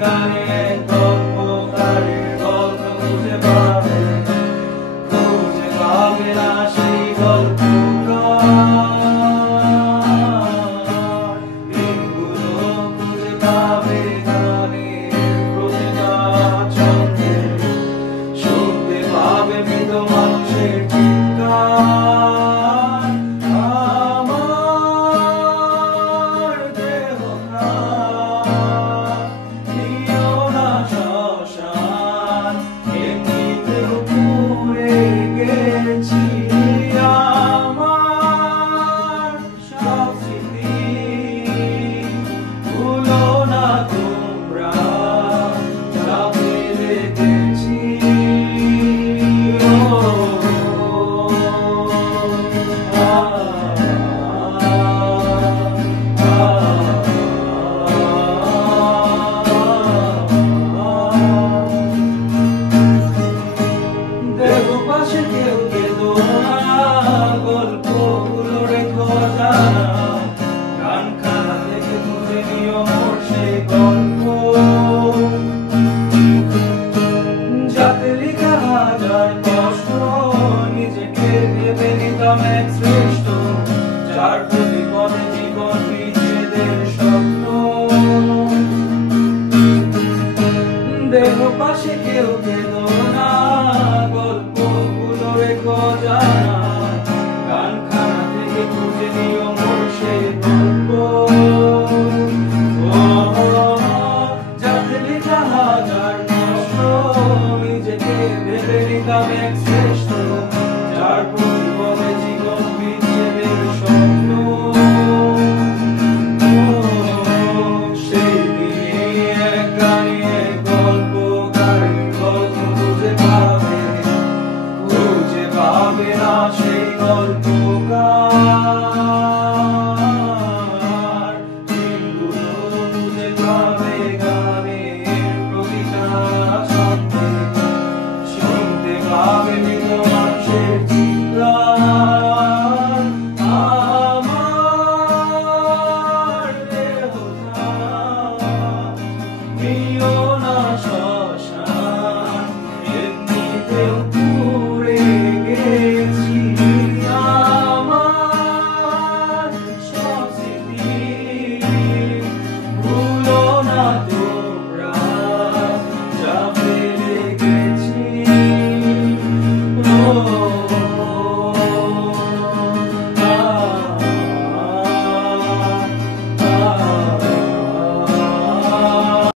গানে এক গল্পকারের গল্প খুঁজে পাবে না সেই গল্পকার। দিনগুলো খুঁজে পাবে গানের প্রতিটা ছন্দে, শুনতে পাবে মৃত মানুষের চিৎকার। আমার দেহ নিও না শ্মশান, এমনিতেও পুড়ে গেছি। আমার সব স্মৃতি ভুলো না তোমরা, যা ফেলে গেছি। দেহ পাশে কেউ কেঁদো না, গল্পগুলো রেখো জানা, গানখানা থেকে খুঁজে নিও মোর সেই গল্প, যাতে লেখা হাজার কষ্ট নিজেকে ভেবে নিতাম এক শ্রেষ্ঠ, যার প্রতি পদে জীবন বিচ্ছেদের স্বপ্ন। দেহ পাশে কেউ